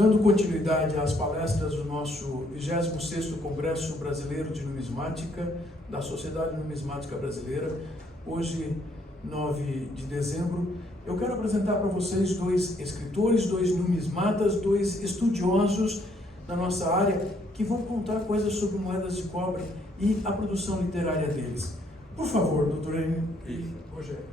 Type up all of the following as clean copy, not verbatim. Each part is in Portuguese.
Dando continuidade às palestras do nosso 26º Congresso Brasileiro de Numismática, da Sociedade Numismática Brasileira, hoje, 9 de dezembro, eu quero apresentar para vocês dois escritores, dois numismatas, dois estudiosos da nossa área, que vão contar coisas sobre moedas de cobre e a produção literária deles. Por favor, doutor Enio e Rogério.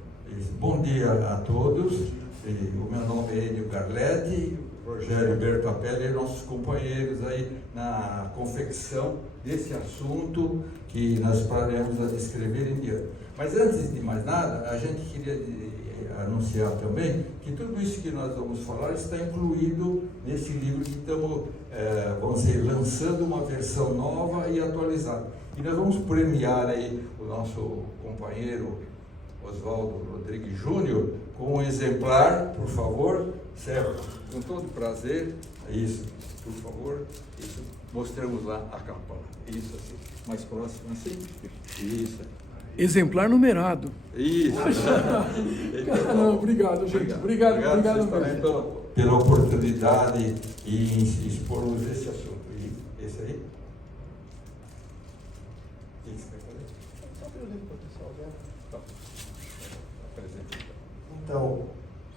Bom dia a todos. O meu nome é Enio Garletti, Rogério Bertapelli e nossos companheiros aí na confecção desse assunto que nós pararemos a descrever em diante. Mas antes de mais nada, a gente queria anunciar também que tudo isso que nós vamos falar está incluído nesse livro que estamos, vamos dizer, lançando uma versão nova e atualizada. E nós vamos premiar aí o nosso companheiro Oswaldo Rodrigues Júnior com um exemplar, por favor, certo? Com todo prazer, isso, por favor, isso, mostramos lá a capa, isso, assim, mais próximo, assim, isso. Exemplar numerado. Isso. Então, não, obrigado, gente. Obrigado mesmo. Pela oportunidade em expormos esse assunto. E esse aí? O que você quer fazer? Só apresente para o pessoal, né? Tá. Apresente. Então,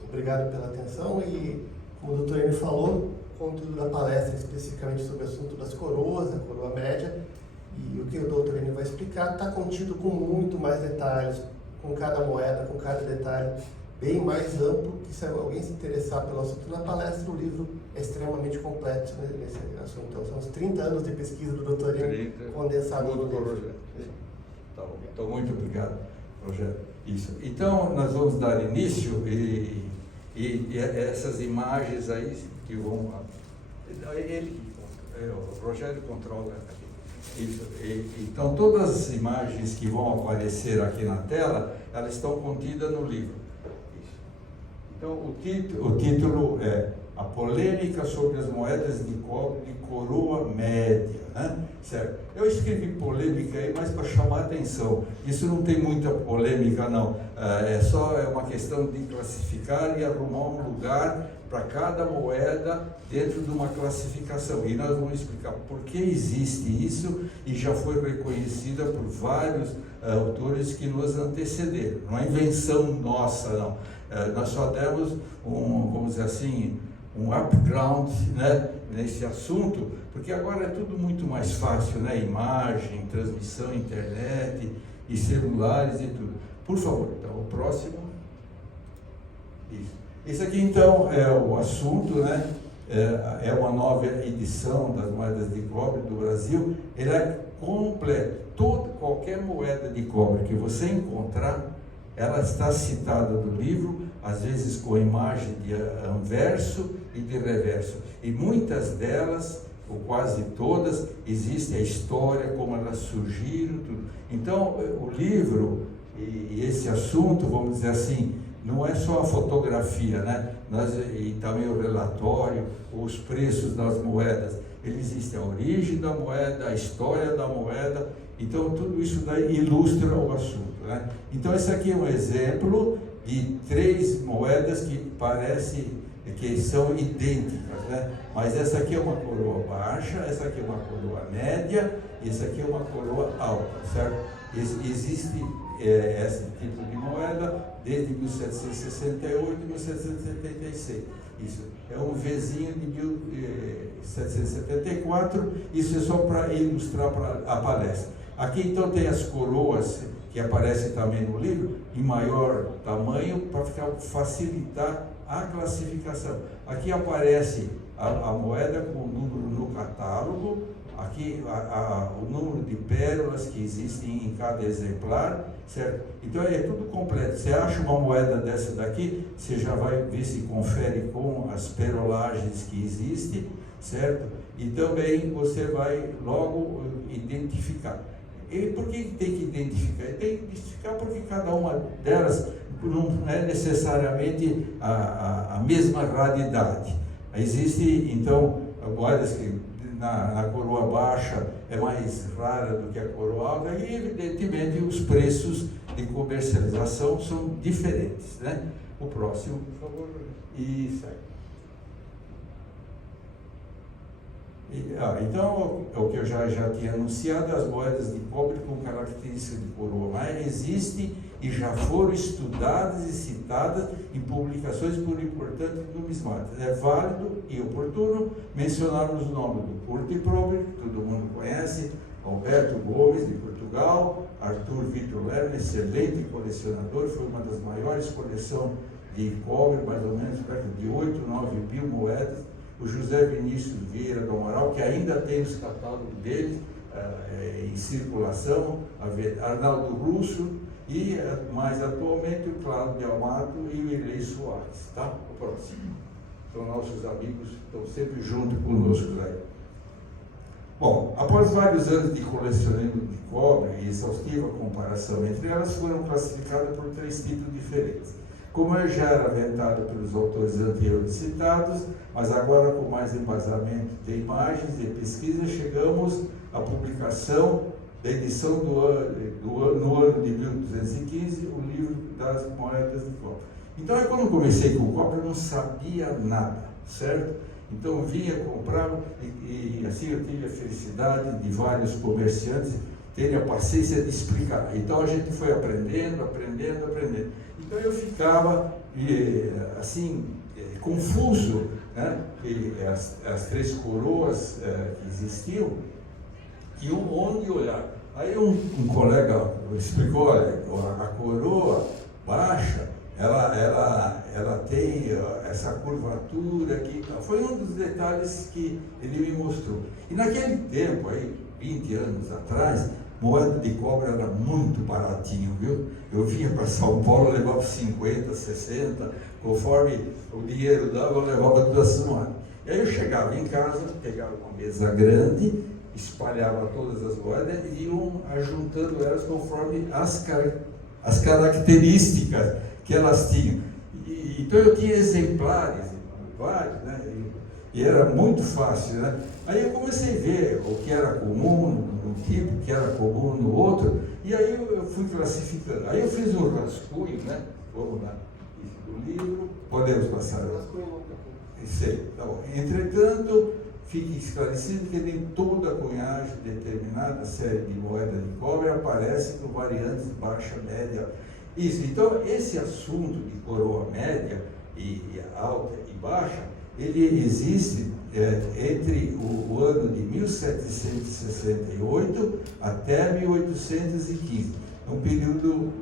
obrigado pela atenção e, como o doutor Enio falou, o conteúdo da palestra é especificamente sobre o assunto das coroas, a coroa média, e o que o doutor Enio vai explicar está contido com muito mais detalhes, com cada moeda, com cada detalhe, bem mais amplo, que se alguém se interessar pelo assunto na palestra, o livro é extremamente completo nesse assunto. Então, são os 30 anos de pesquisa do doutor Enio condensados no livro. Tá bom. Então, muito obrigado, Rogério. Isso. Então, nós vamos dar início e essas imagens aí que vão... o Rogério controla aqui. Isso. Então, todas as imagens que vão aparecer aqui na tela, elas estão contidas no livro. Isso. Então, o título é A Polêmica sobre as Moedas de Cobre de Coroa Média. Né? Certo? Eu escrevi polêmica aí, mas para chamar a atenção. Isso não tem muita polêmica, não. É uma questão de classificar e arrumar um lugar para cada moeda dentro de uma classificação. E nós vamos explicar por que existe isso e já foi reconhecida por vários autores que nos antecederam. Não é invenção nossa, não. Nós só demos vamos dizer assim, um background, né, nesse assunto, porque agora é tudo muito mais fácil, né? Imagem, transmissão, internet e celulares e tudo. Por favor, então, o próximo. Isso. Esse aqui, então, é o assunto, né? É uma nova edição das moedas de cobre do Brasil. Ele é completo. Qualquer moeda de cobre que você encontrar, ela está citada no livro, às vezes com imagem de anverso e de reverso. E muitas delas, ou quase todas, existe a história, como elas surgiram, tudo. Então, o livro e esse assunto, vamos dizer assim, não é só a fotografia, né? E também o relatório, os preços das moedas. Ele existe a origem da moeda, a história da moeda. Então, tudo isso daí ilustra o assunto, né? Então, esse aqui é um exemplo de 3 moedas que parecem que são idênticas, né? Mas essa aqui é uma coroa baixa, essa aqui é uma coroa média, e essa aqui é uma coroa alta, certo? Existe esse tipo de moeda desde 1768 e 1776. Isso é um Vzinho de 1774, isso é só para ilustrar a palestra. Aqui então tem as coroas que aparecem também no livro, em maior tamanho, para facilitar a classificação. Aqui aparece a moeda com o número no catálogo, aqui o número de pérolas que existem em cada exemplar, certo? Então é tudo completo. Você acha uma moeda dessa daqui, você já vai ver se confere com as perolagens que existem, certo? E também você vai logo identificar. E por que tem que identificar? Tem que identificar porque cada uma delas não é necessariamente a mesma raridade. Existe, então, moedas que na coroa baixa é mais rara do que a coroa alta e, evidentemente, os preços de comercialização são diferentes, né? O próximo, por favor. Isso aí. Então, o que eu já tinha anunciado, as moedas de cobre com característica de coroa maia existem e já foram estudadas e citadas em publicações por importantes numismáticos. É válido e oportuno mencionarmos o nome do Curto e Prober, que todo mundo conhece, Alberto Gomes, de Portugal, Arthur Vitor Lerner, excelente colecionador, foi uma das maiores coleções de cobre, mais ou menos perto de 8, 9 mil moedas. O José Vinícius Vieira do Amaral, que ainda tem os catálogos dele em circulação, Arnaldo Russo e, mais atualmente, o Cláudio de Amato e o Irlei Soares. Tá? O próximo. São nossos amigos, estão sempre junto conosco aí. Bom, após vários anos de colecionamento de cobre e exaustiva comparação entre elas, foram classificadas por 3 tipos diferentes. Como eu já era aventado pelos autores anteriores citados, mas agora com mais embasamento de imagens e pesquisa, chegamos à publicação da edição no ano de 1215, o livro das moedas de cobre. Então, quando eu comecei com o cobre, eu não sabia nada, certo? Então, eu vinha, comprava, e assim eu tive a felicidade de vários comerciantes terem a paciência de explicar. Então, a gente foi aprendendo. Então, eu ficava, assim, confuso, né? E as 3 coroas que existiam, e onde olhar. Aí um colega explicou, olha, a coroa baixa, ela tem essa curvatura aqui. Foi um dos detalhes que ele me mostrou. E naquele tempo, aí, 20 anos atrás, moeda de cobre era muito baratinho, viu? Eu vinha para São Paulo, levava 50, 60, conforme o dinheiro dava, eu levava 2 semanas. E aí eu chegava em casa, pegava uma mesa grande, espalhava todas as moedas e iam ajuntando elas conforme as características que elas tinham. Então eu tinha exemplares, vários, né? E era muito fácil, né? Aí eu comecei a ver o que era comum num tipo, o que era comum no outro, e aí eu fui classificando. Aí eu fiz um rascunho, né? Vamos lá, do livro, podemos passar. Sei, tá bom. Entretanto, fique esclarecido que nem toda cunhagem determinada série de moeda de cobre aparece com variantes baixa, média. Isso, então esse assunto de coroa média e alta e baixa, ele existe entre o ano de 1768 até 1815, um período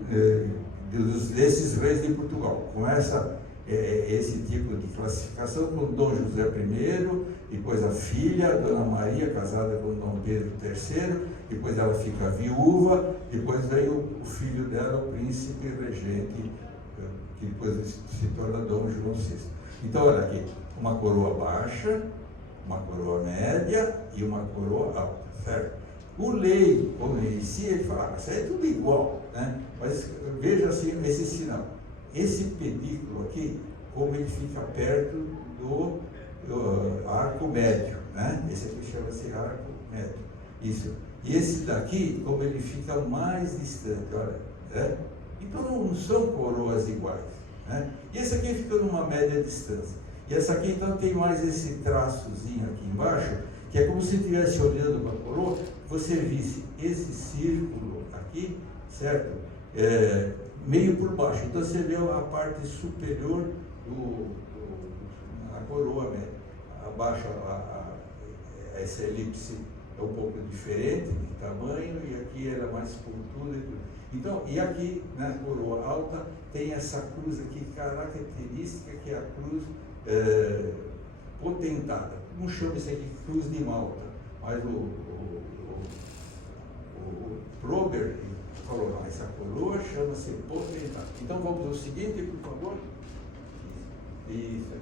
desses reis de Portugal. Começa esse tipo de classificação com Dom José I, depois a filha, Dona Maria, casada com Dom Pedro III, depois ela fica viúva, depois vem o filho dela, o príncipe regente, que depois se torna Dom João VI. Então, olha aqui, uma coroa baixa, uma coroa média e uma coroa alta, certo? O leigo, como ele inicia, ele fala, isso aí é tudo igual, né? Mas veja assim, esse sinal. Esse pedículo aqui, como ele fica perto do arco médio, né? Esse aqui chama-se arco médio. Isso. E esse daqui, como ele fica mais distante, olha, né? Então não são coroas iguais, né? E esse aqui fica numa média distância. E essa aqui então tem mais esse traçozinho aqui embaixo, que é como se estivesse olhando para a coroa, você visse esse círculo aqui, certo? Meio por baixo. Então você vê a parte superior da coroa média. Abaixo essa elipse é um pouco diferente de tamanho e aqui ela é mais pontuda. Então, e aqui na coroa alta tem essa cruz aqui característica, que é a cruz potentada. Como chama isso aqui? Cruz de Malta. Mas o Prober falou, não, essa coroa chama-se potentada. Então vamos ao seguinte, por favor. Isso.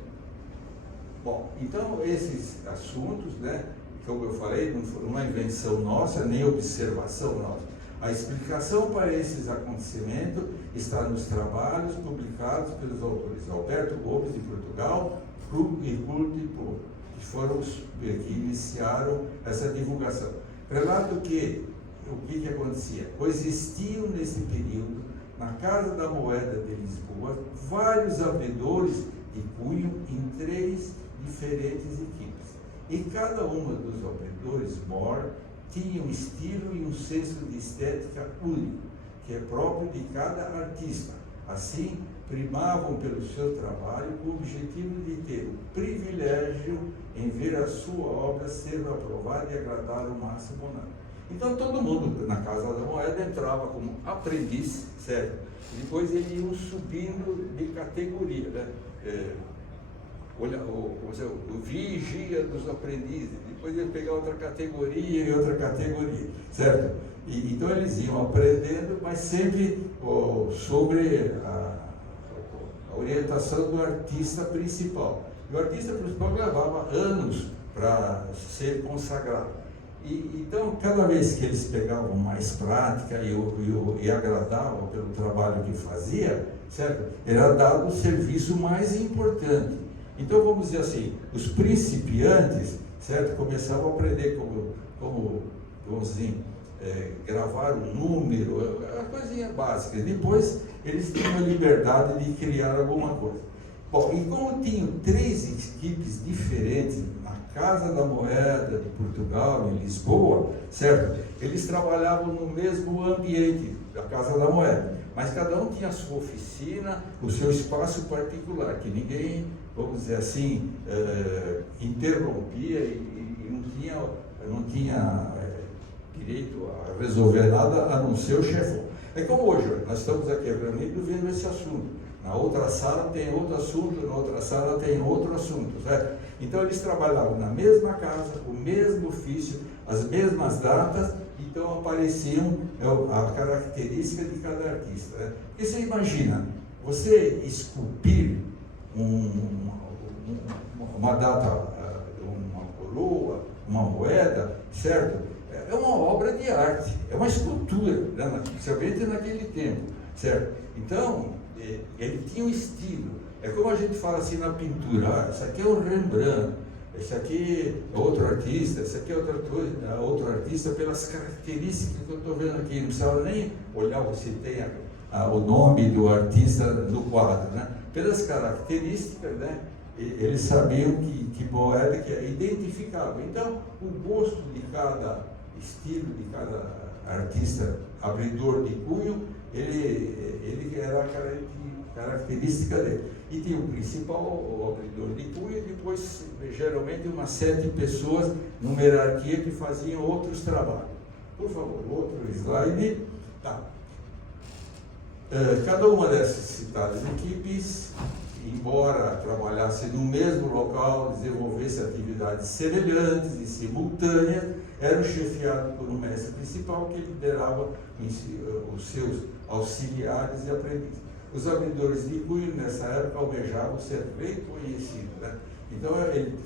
Bom, então esses assuntos, né, como eu falei, não foi uma invenção nossa, nem observação nossa. A explicação para esses acontecimentos está nos trabalhos publicados pelos autores Alberto Gomes, de Portugal, e Curto e Prober, que foram os que iniciaram essa divulgação. Relato que o que acontecia? Coexistiam nesse período, na Casa da Moeda de Lisboa, vários abridores de cunho em 3 diferentes equipes. E cada uma dos abridores Moore tinha um estilo e um senso de estética único, que é próprio de cada artista. Assim, primavam pelo seu trabalho com o objetivo de ter o privilégio em ver a sua obra sendo aprovada e agradar o máximo monarca. Então todo mundo na Casa da Moeda entrava como aprendiz, certo? E depois eles iam subindo de categoria, né? O vigia dos aprendizes, depois ele pegar outra categoria e outra categoria, certo? Então eles iam aprendendo, mas sempre sobre a orientação do artista principal. E o artista principal levava anos para ser consagrado. Então, cada vez que eles pegavam mais prática e agradavam pelo trabalho que fazia, certo? Era dado o serviço mais importante. Então, vamos dizer assim, os principiantes, certo? Começavam a aprender como vamos dizer, gravar um número, a coisinha básica. Depois, eles tinham a liberdade de criar alguma coisa. Bom, e como tinham 3 equipes diferentes na Casa da Moeda de Portugal, em Lisboa, certo? Eles trabalhavam no mesmo ambiente da Casa da Moeda, mas cada um tinha a sua oficina, o seu espaço particular, que ninguém, vamos dizer assim, interrompia e não tinha direito a resolver nada a não ser o chefão. É como hoje, nós estamos aqui reunidos vendo esse assunto. Na outra sala tem outro assunto, na outra sala tem outro assunto, certo? Então eles trabalhavam na mesma casa, o mesmo ofício, as mesmas datas, então apareciam a característica de cada artista, né? Porque você imagina, você esculpir uma data, uma coroa, uma moeda, certo? É uma obra de arte, é uma escultura, né? Principalmente naquele tempo, certo? Então, ele tinha um estilo. É como a gente fala assim na pintura, isso aqui é um Rembrandt, esse aqui é outro artista, esse aqui é outro artista, pelas características que eu estou vendo aqui. Não precisava nem olhar se tem o nome do artista no quadro, né? Pelas características, né? Eles sabiam que moeda que identificava. Então, o gosto de cada estilo, de cada artista abridor de cunho, ele era a característica dele. E tinha o principal, o abridor de cunho, e depois, geralmente, umas 7 pessoas numa hierarquia que faziam outros trabalhos. Por favor, outro slide. Tá. Cada uma dessas citadas equipes, embora trabalhasse no mesmo local, desenvolvesse atividades semelhantes e simultâneas, eram chefiados por um mestre principal que liderava os seus auxiliares e aprendizes. Os abridores de cunho, nessa época, almejavam ser reconhecidos, né? Então, ele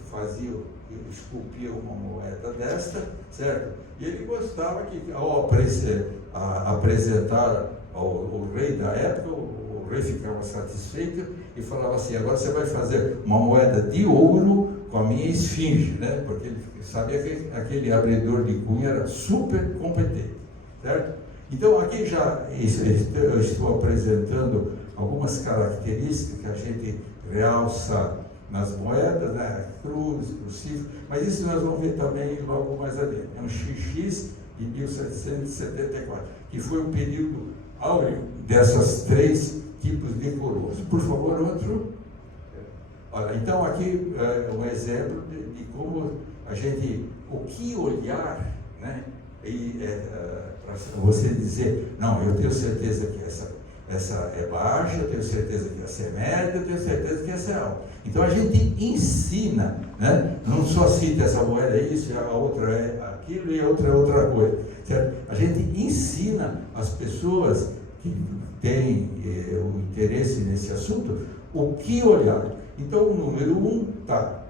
esculpia uma moeda desta, certo? E ele gostava que, ao apresentar ao rei da época, o rei ficava satisfeito e falava assim: agora você vai fazer uma moeda de ouro com a minha esfinge, né? Porque ele sabia que aquele abridor de cunho era super competente, certo? Então, aqui já eu estou apresentando algumas características que a gente realça nas moedas, né? Cruz, crucifixo, mas isso nós vamos ver também logo mais adiante. É um XX de 1774, que foi o período áureo dessas 3 tipos de coroas. Por favor, outro. Olha, então aqui é um exemplo de como a gente, o que olhar, né? Para você dizer, não, eu tenho certeza que essa é baixa, eu tenho certeza que essa é média, eu tenho certeza que essa é alta. Então a gente ensina, né? Não só cita essa moeda é isso, a outra é aquilo e a outra é outra coisa, certo? A gente ensina as pessoas que têm o interesse nesse assunto o que olhar. Então o número 1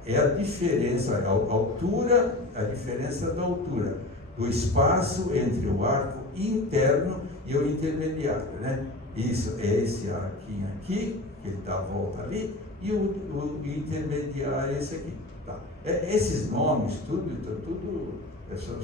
é a diferença, a altura, a diferença da altura, do espaço entre o arco interno e o intermediário, né? Isso é esse arquinho aqui, que ele dá a volta ali, e o intermediário é esse aqui. Tá? Esses nomes,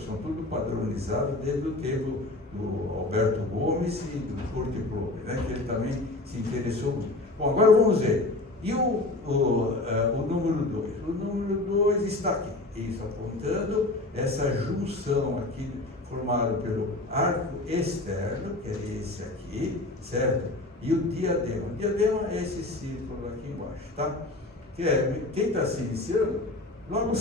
são tudo padronizados desde o tempo do Alberto Gomes e do Curtiplow, né? Que ele também se interessou muito. Bom, agora vamos ver. E o número 2? O número 2 está aqui. isso, apontando essa junção aqui, formada pelo arco externo, que é esse aqui, certo? E o diadema. O diadema é esse círculo aqui embaixo, tá? Que é, quem está se iniciando, logo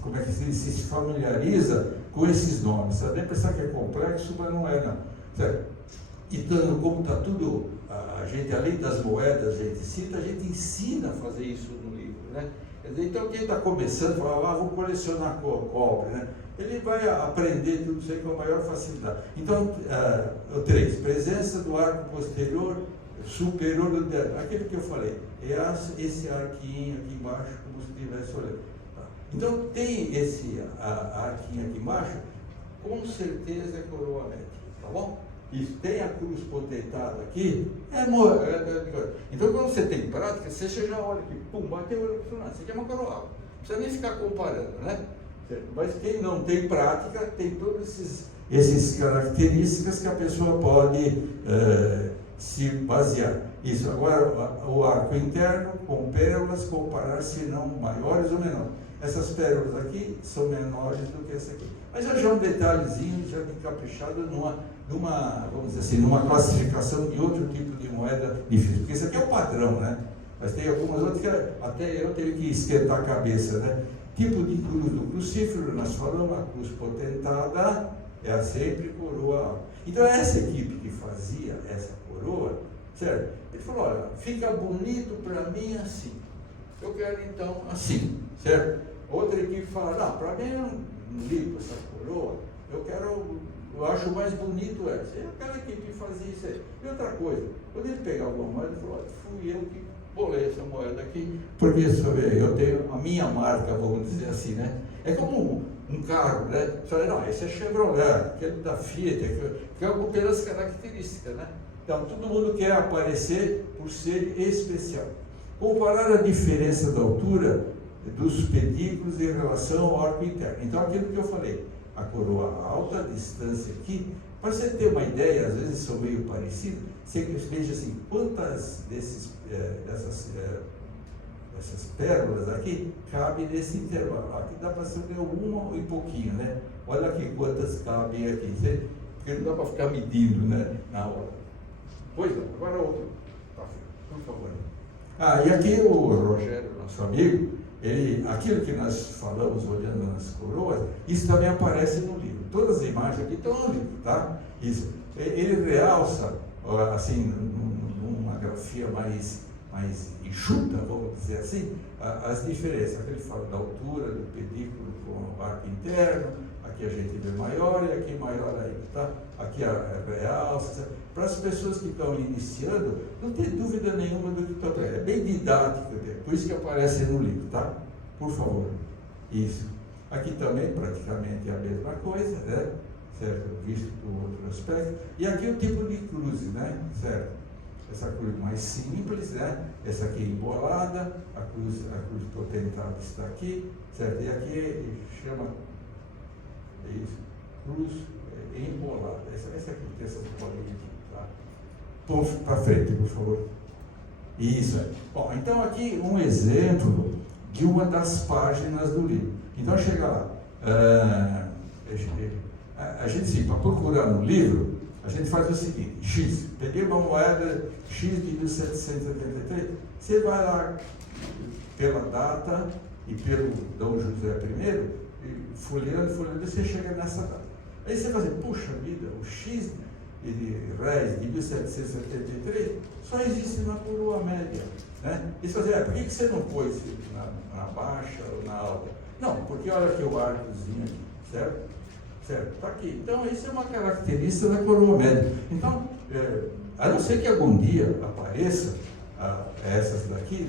como é que se familiariza com esses nomes, sabe? Nem pensar que é complexo, mas não é, não. Certo? Então, como está tudo, a gente, além das moedas, a gente cita, a gente ensina a fazer isso no livro, né? Então, quem está começando, fala, vou colecionar cobre, né? Ele vai aprender tudo isso aí com a maior facilidade. Então, o 3, presença do arco posterior superior do dedo. Aquilo que eu falei, é esse arquinho aqui embaixo, como se estivesse olhando. Tá? Então, tem esse arquinho aqui embaixo, com certeza é coroa média, tá bom? Isso, tem a cruz potentada aqui, então quando você tem prática, você já olha aqui, pum, bateu o olho, isso aqui é uma coroa, não precisa nem ficar comparando, né? Mas quem não tem prática, tem todas essas características que a pessoa pode se basear. Isso, agora o arco interno com pérolas, comparar se não maiores ou menores. Essas pérolas aqui são menores do que essa aqui. Mas já um detalhezinho, já caprichado vamos dizer assim, numa classificação de outro tipo de moeda difícil. Porque isso aqui é o padrão, né? Mas tem algumas outras que até eu tive que esquentar a cabeça, né? Tipo de cruz do crucífero, nós falamos, a cruz potentada é sempre coroa alta. Então essa equipe que fazia essa coroa, certo? Ele falou, olha, fica bonito para mim assim. Eu quero então assim, certo? Outra equipe fala, não, para mim eu não ligo essa coroa, eu acho mais bonito essa. E aquela equipe fazia isso aí. E outra coisa, quando ele pegava uma moeda, ele falou, fui eu que bolei essa moeda aqui, porque eu tenho a minha marca, vamos dizer assim, né? É como um carro, né? Você fala, não, esse é Chevrolet, aquele da Fiat, que é pelas características, né? Então, todo mundo quer aparecer por ser especial. Comparar a diferença da altura dos pedículos em relação ao arco interno. Então, aquilo que eu falei, a coroa alta, a distância aqui, para você ter uma ideia, às vezes são meio parecidos, você veja assim, quantas dessas pérolas aqui cabem nesse intervalo. Aqui dá para saber uma e pouquinho, né? Olha aqui quantas cabem aqui, porque não dá para ficar medindo, né, na hora. Pois não, agora outro, por favor. E aqui o Rogério, nosso amigo, aquilo que nós falamos olhando nas coroas, isso também aparece no livro. Todas as imagens aqui estão no livro, tá? Isso. Ele realça, assim, numa grafia mais enxuta, vamos dizer assim, as diferenças. Aqui ele fala da altura do pedículo com o arco interno, aqui a gente vê maior e aqui maior ainda, tá? Aqui a realça. Para as pessoas que estão iniciando, não tem dúvida nenhuma do que está aprendendo. É bem didático, por isso que aparece no livro, tá? Por favor. Isso. Aqui também praticamente é a mesma coisa, né? Certo? Visto por outro aspecto. E aqui o tipo de cruz, né? Certo? Essa cruz mais simples, né? Essa aqui embolada, a cruz potentada está aqui, certo? E aqui chama isso, cruz embolada. Essa aqui tem essa bolinha aqui, tá? Para frente, por favor. Isso aí. Bom, então aqui um exemplo de uma das páginas do livro. Então chega lá. A gente, para procurar no livro, a gente faz o seguinte, X, peguei uma moeda X de 1773, você vai lá pela data e pelo Dom José I, e folheando, você chega nessa data. Aí você vai dizer, puxa vida, o X de réis de 1773 só existe na coroa média, né? E você vai dizer, por que você não pôs na baixa ou na alta? Não, porque olha aqui o arcozinho aqui, certo? Certo, está aqui. Então, isso é uma característica da coroa média. Então, a não ser que algum dia apareça essas daqui,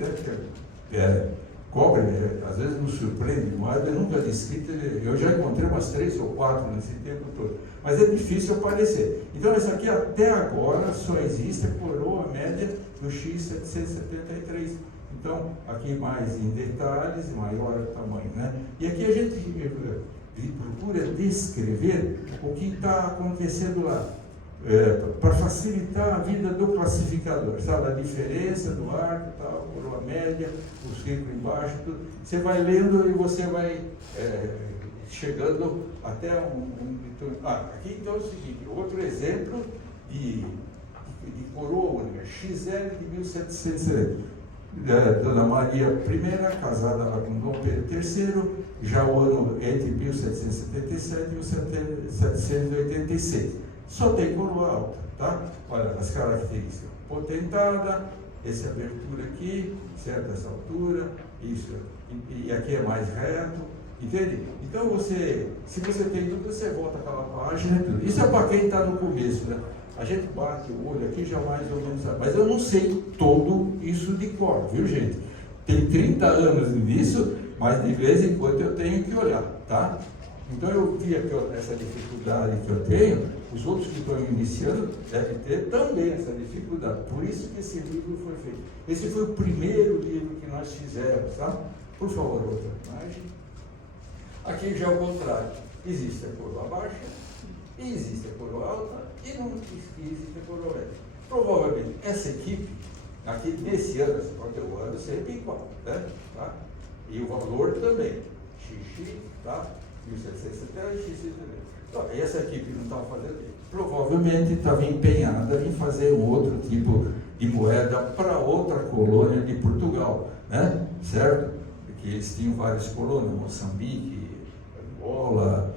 né? Cobre, às vezes nos surpreende, moeda nunca descrita. Eu já encontrei umas 3 ou 4 nesse tempo todo, mas é difícil aparecer. Então, essa aqui até agora só existe a coroa média do X773. Então, aqui mais em detalhes, maior o tamanho, né? E aqui a gente procura descrever o que está acontecendo lá, para facilitar a vida do classificador, sabe? A diferença do arco, tal, coroa média, média, os ricos embaixo, tudo. Você vai lendo e você vai chegando até aqui então é o seguinte, outro exemplo de coroa única, XL de 1700, Dona Maria I, casada lá com Dom Pedro III, já o ano entre 1777 e 1786. Só tem coroa alta, tá? Olha as características. Potentada, essa abertura aqui, certo? Essa altura, isso. E aqui é mais reto, entende? Então se você tem dúvida, você volta aquela página, tudo. Isso é para quem está no começo, né? A gente bate o olho aqui, já mais ou menos sabe. Mas eu não sei todo isso de cor, viu, gente? Tem 30 anos nisso, mas de vez em quando eu tenho que olhar, tá? Então eu vi aqui essa dificuldade que eu tenho, os outros que estão iniciando devem ter também essa dificuldade. Por isso que esse livro foi feito. Esse foi o primeiro livro que nós fizemos, tá? Por favor, outra imagem. Aqui já é o contrário. Existe a coroa baixa, existe a coroa alta e não existe a coroa média. Provavelmente essa equipe, aqui desse ano, o ano sempre igual, né? Tá? E o valor também. XX, tá? 1770, XX. Então, essa equipe não estava fazendo isso. Provavelmente estava empenhada em fazer um outro tipo de moeda para outra colônia de Portugal, né? Certo? Porque eles tinham várias colônias, Moçambique, Angola,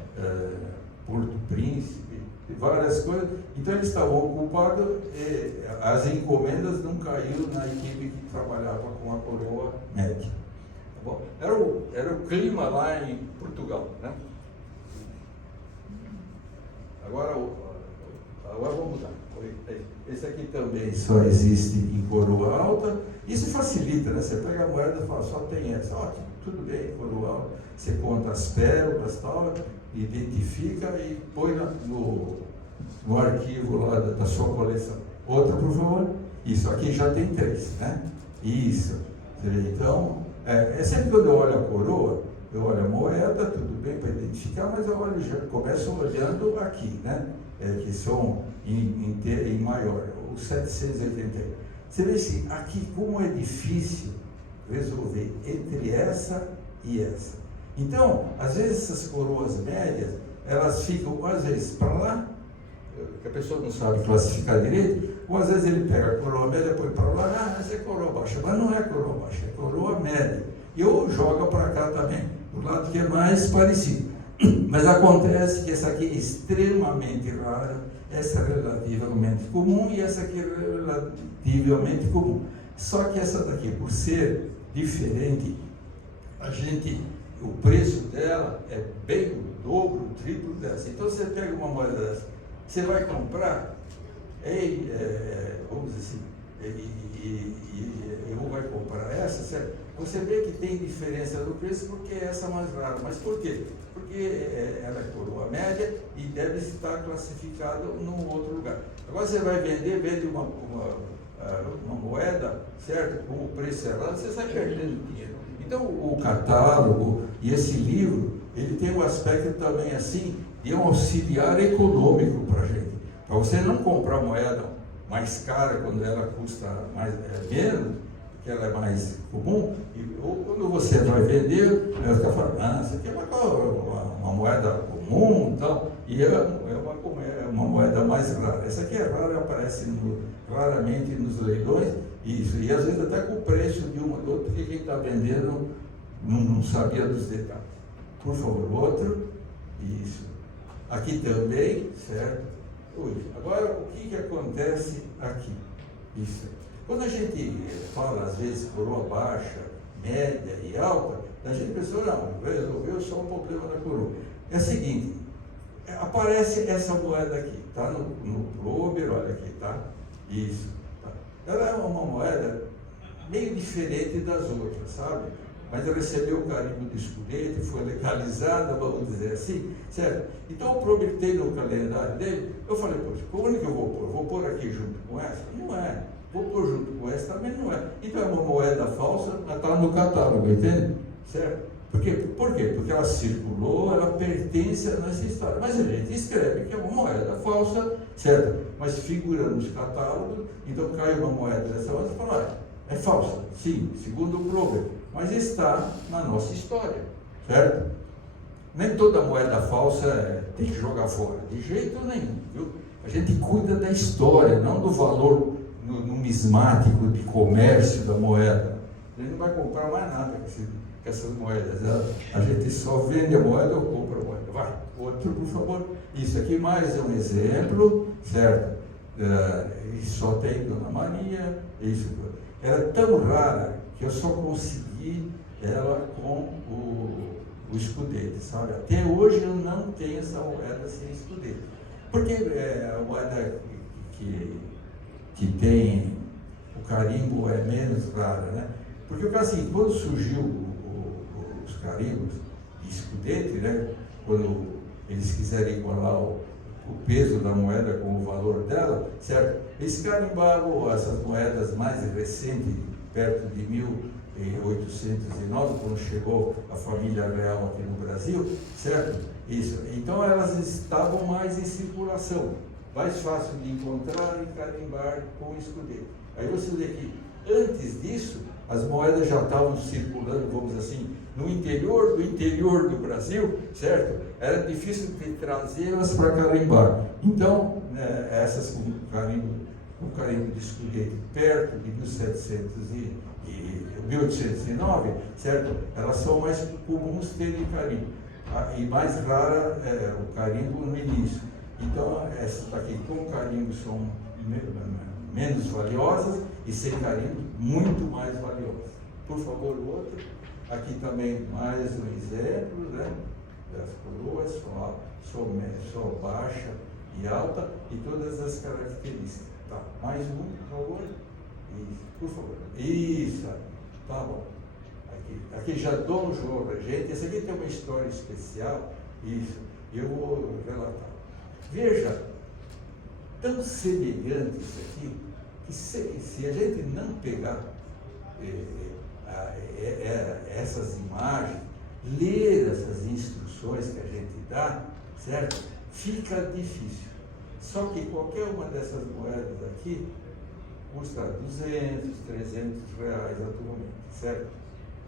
Porto Príncipe, várias coisas. Então eles estavam ocupados, as encomendas não caíram na equipe que trabalhava com a coroa média. Tá bom? Era o clima lá em Portugal, né? Agora vamos mudar. Esse aqui também só existe em coroa alta. Isso facilita, né? Você pega a moeda e fala, só tem essa. Ótimo, tudo bem, coroa alta. Você conta as pérolas, tal, identifica e põe no arquivo lá da sua coleção. Outra, por favor. Isso aqui já tem 3, né? Isso. Então, sempre quando eu olho a coroa, eu olho a moeda, tudo bem para identificar, mas eu começo olhando aqui, né? Que são em maior, o 780. Você vê se aqui como é difícil resolver entre essa e essa. Então, às vezes essas coroas médias, elas ficam às vezes para lá, que a pessoa não sabe classificar direito, ou às vezes ele pega a coroa média e põe para lá, essa é coroa baixa, mas não é coroa baixa, é coroa média. E ou joga para cá também, o lado que é mais parecido. Mas acontece que essa aqui é extremamente rara, essa é relativamente comum e essa aqui é relativamente comum. Só que essa daqui, por ser diferente, o preço dela é bem o dobro, o triplo dessa. Então você pega uma moeda dessa, você vai comprar, vamos dizer assim, eu vou comprar essa, certo? Você vê que tem diferença no preço porque é essa mais rara. Mas por quê? Porque ela é coroa média e deve estar classificada num outro lugar. Agora você vai vende uma moeda, certo? Com o preço errado, você sai perdendo dinheiro. Então o catálogo e esse livro, ele tem um aspecto também assim, de um auxiliar econômico para a gente. Para você não comprar moeda mais cara quando ela custa menos, porque ela é mais comum, ou quando você vai vender, ela fica falando, isso aqui é uma moeda comum e tal, e é uma moeda mais rara. Essa aqui é rara, aparece raramente nos leilões, e às vezes até com o preço de uma ou outra, que quem está vendendo não sabia dos detalhes. Por favor, outro. Isso. Aqui também, certo? Agora, o que acontece aqui? Isso. Quando a gente fala, às vezes, coroa baixa, média e alta, a gente pensa, não, resolveu só o problema da coroa. É o seguinte, aparece essa moeda aqui, tá? No Bloomberg, olha aqui, tá? Isso. Tá? Ela é uma moeda meio diferente das outras, sabe? Mas ela recebeu o carimbo de escudete, foi legalizada, vamos dizer assim, certo? Então eu prometi no calendário dele, eu falei, poxa, como é que eu vou pôr? Vou pôr aqui junto com essa? Não é. Vou pôr junto com essa também não é. Então é uma moeda falsa, ela está no catálogo, entende? Certo? Por quê? Porque ela circulou, ela pertence a nossa história. Mas a gente escreve que é uma moeda falsa, certo? Mas figura nos catálogos, então cai uma moeda dessa outra e fala, É falsa, sim, segundo o Prober, mas está na nossa história, certo? Nem toda moeda falsa tem que jogar fora, de jeito nenhum, viu? A gente cuida da história, não do valor numismático de comércio da moeda. A gente não vai comprar mais nada com essas moedas. A gente só vende a moeda ou compra a moeda. Vai, outro, por favor. Isso aqui mais é um exemplo, certo? E só tem Dona Maria, isso. Era tão rara que eu só consegui ela com o escudete, sabe? Até hoje eu não tenho essa moeda sem escudete. Porque a moeda que tem o carimbo é menos rara, né? Porque assim, quando surgiu os carimbos de escudete, né? Quando eles quiserem igualar o peso da moeda com o valor dela, certo? Eles carimbavam essas moedas mais recentes, perto de 1809, quando chegou a família real aqui no Brasil, certo? Isso. Então elas estavam mais em circulação, mais fácil de encontrar e carimbar com o escudete. Aí você vê que antes disso, as moedas já estavam circulando, vamos dizer assim, no interior do Brasil, certo? Era difícil de trazê-las para carimbar. Então, essas com carimbo de escudete perto de 1809, certo? Elas são mais comuns terem carimbo. E mais rara o carimbo no início. Então, essas daqui com carimbo são menos valiosas e sem carimbo muito mais valiosas. Por favor, o outro. Aqui também mais um exemplo, né? Das coroas, só baixa e alta e todas as características. Tá. Mais um, por favor. Isso, por favor. Isso, tá bom. Aqui já Dom João Regente, esse aqui tem uma história especial, isso, eu vou relatar. Veja, tão semelhante isso aqui, que se a gente não pegar essas imagens, ler essas instruções que a gente dá, certo? Fica difícil. Só que qualquer uma dessas moedas aqui custa 200, 300 reais atualmente, certo?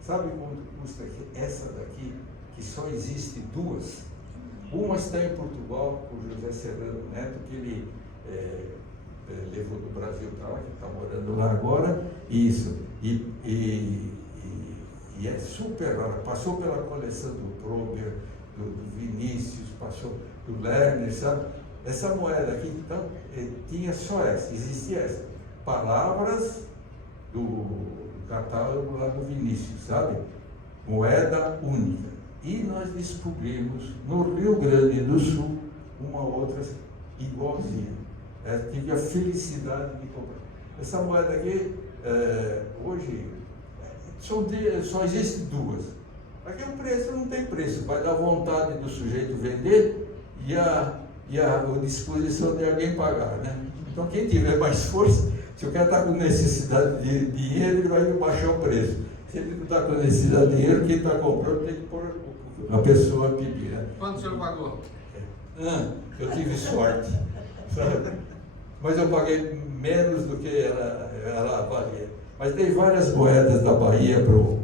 Sabe quanto custa aqui? Essa daqui, que só existe duas. Uma está em Portugal, por José Serrano Neto, que ele levou do Brasil para lá, que está morando lá agora, isso. E é super rara. Passou pela coleção do Prober, do Vinícius, passou do Lerner, sabe? Essa moeda aqui, então, tinha só essa, existia essa. Palavras do catálogo lá do Vinícius, sabe? Moeda única. E nós descobrimos no Rio Grande do Sul uma outra igualzinha. Tive a felicidade de comprar. Essa moeda aqui, hoje, só existe duas. Aqui o preço não tem preço, vai dar vontade do sujeito vender e a disposição de alguém pagar, né? Então quem tiver mais força, se o cara está com necessidade de dinheiro, ele vai baixar o preço. Se ele não está com necessidade de dinheiro, quem está comprando tem que pôr a pessoa a pedir, né? Quanto o senhor pagou? Eu tive sorte, sabe? Mas eu paguei menos do que ela valia. Mas dei várias moedas da Bahia para o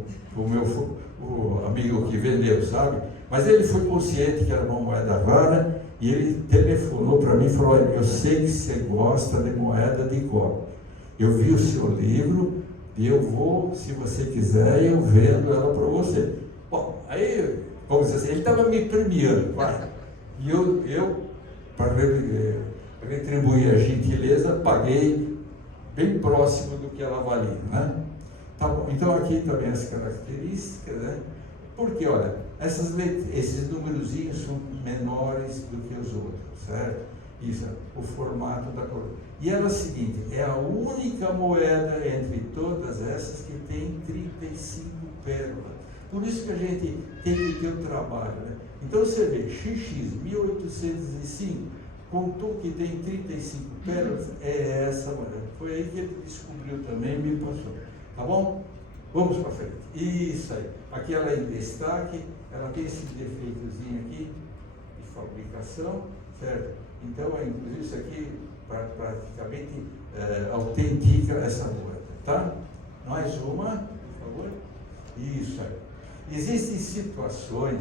meu amigo que vendeu, sabe? Mas ele foi consciente que era uma moeda rara e ele telefonou para mim e falou: olha, eu sei que você gosta de moeda de cobre. Eu vi o seu livro e eu vou, se você quiser, eu vendo ela para você. Bom, aí, vamos dizer assim, ele estava me premiando, vai. E eu para retribuir a gentileza, paguei bem próximo do que ela valia, né? Tá bom. Então aqui também as características, né? Porque, olha, esses numerozinhos são menores do que os outros, certo? Isso, o formato da coroa. E ela é o seguinte, é a única moeda entre todas essas que tem 35 pérolas. Por isso que a gente tem que ter o trabalho, né? Então você vê, XX 1805, contou que tem 35 pérolas, é essa moeda. Foi aí que ele descobriu também e me passou. Tá bom? Vamos para frente. Isso aí. Aqui ela é em destaque, ela tem esse defeitozinho aqui de fabricação, certo? Então, inclusive, isso aqui praticamente autentica essa moeda, tá? Mais uma, por favor. Isso aí. Existem situações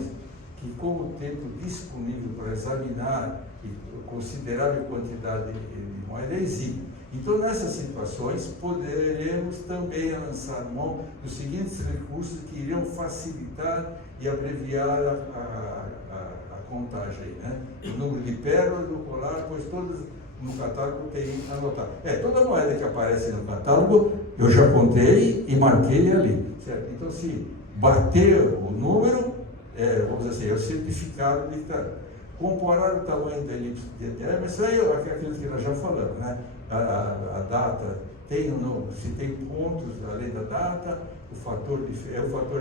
que, com o tempo disponível para examinar e considerável quantidade de moeda existe. Então, nessas situações, poderemos também lançar mão dos seguintes recursos que iriam facilitar e abreviar a contagem, né? O número de pérolas do colar, pois todas no catálogo tem anotado. Toda moeda que aparece no catálogo, eu já contei e marquei ali, certo? Então, se bater o número, vamos dizer assim, é o certificado de que comparar o tamanho da elipse de diâmetro, isso aí é aquilo que nós já falamos, né? A data tem se tem pontos além da data, o fator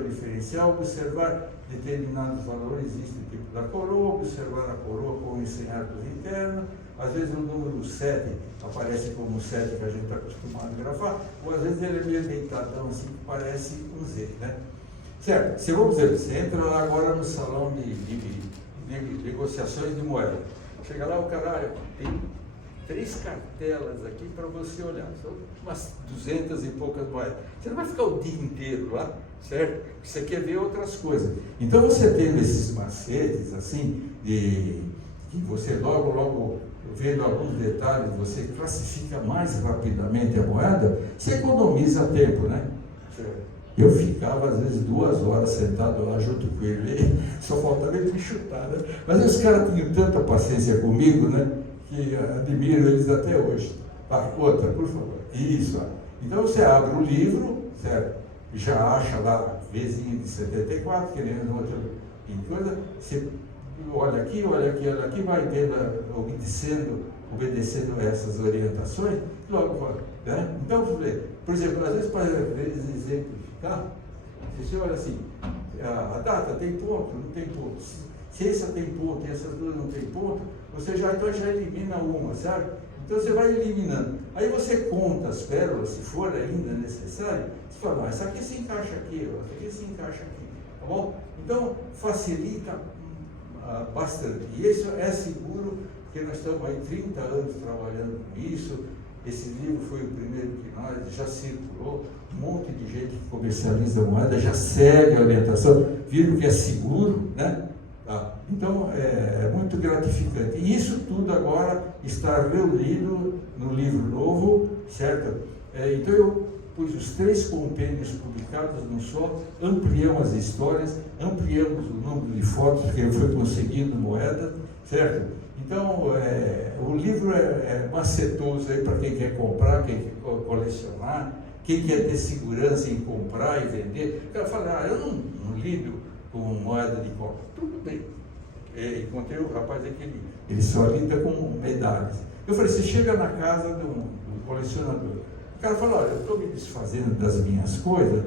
diferencial, observar determinados valores, existe o tipo da coroa, observar a coroa com encenhados internos, às vezes o número 7 aparece como 7 que a gente está acostumado a gravar, ou às vezes ele é meio deitadão assim que parece um Z, né? Certo, se vamos dizer, você entra lá agora no salão de negociações de moeda, chega lá o caralho, tem 3 cartelas aqui para você olhar, são umas 200 e poucas moedas. Você não vai ficar o dia inteiro lá, certo? Você quer ver outras coisas. Então você tendo esses macetes assim, que você logo vendo alguns detalhes, você classifica mais rapidamente a moeda, você economiza tempo, né? Eu ficava às vezes 2 horas sentado lá junto com ele, só faltava ele me chutar, né? Mas os caras tinham tanta paciência comigo, né? Que admiro eles até hoje. Outra, por favor. Isso. Então você abre o livro, certo? Já acha lá vezinho de 74, querendo outra coisa, você olha aqui, vai vendo, obedecendo essas orientações, logo vai, né? Então, por exemplo, às vezes para exemplificar, você olha assim, a data tem ponto, não tem ponto. Se essa tem ponto e essas duas não tem ponto, você já elimina uma, sabe? Então você vai eliminando. Aí você conta as pérolas, se for ainda necessário, você fala, essa aqui se encaixa aqui, essa aqui se encaixa aqui, tá bom? Então facilita bastante. E isso é seguro, porque nós estamos aí 30 anos trabalhando com isso. Esse livro foi o primeiro que nós, já circulou, um monte de gente que comercializa moeda, já segue a orientação, viram que é seguro, né? Então é muito gratificante. E isso tudo agora está reunido no livro novo, certo? Então eu pus os 3 compêndios publicados num só, ampliamos as histórias, ampliamos o número de fotos, porque eu fui conseguindo moeda, certo? Então o livro é macetoso aí para quem quer comprar, quem quer colecionar, quem quer ter segurança em comprar e vender. O cara fala, eu não lido com moeda de cobre. Tudo bem. Encontrei o rapaz aqui, ele só lida com medalhas. Eu falei, você chega na casa do colecionador, o cara fala, olha, eu estou me desfazendo das minhas coisas,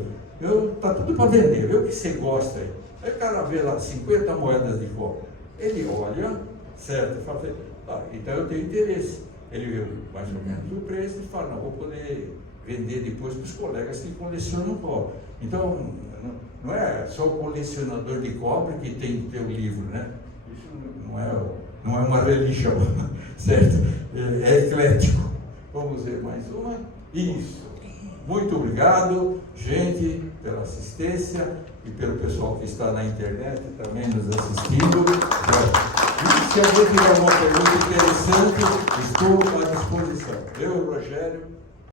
tá tudo para vender, vê o que você gosta aí. Aí o cara vê lá 50 moedas de cobre, ele olha, certo, fala, então eu tenho interesse. Ele vê mais ou menos o preço e fala, não, vou poder vender depois para os colegas que colecionam cobre. Então, não é só o colecionador de cobre que tem que ter o livro, né? Isso não é uma religião, certo? É eclético. Vamos ver mais uma. Isso. Muito obrigado, gente, pela assistência e pelo pessoal que está na internet também nos assistindo. E se alguém tiver alguma pergunta interessante, estou à disposição. Eu, Rogério.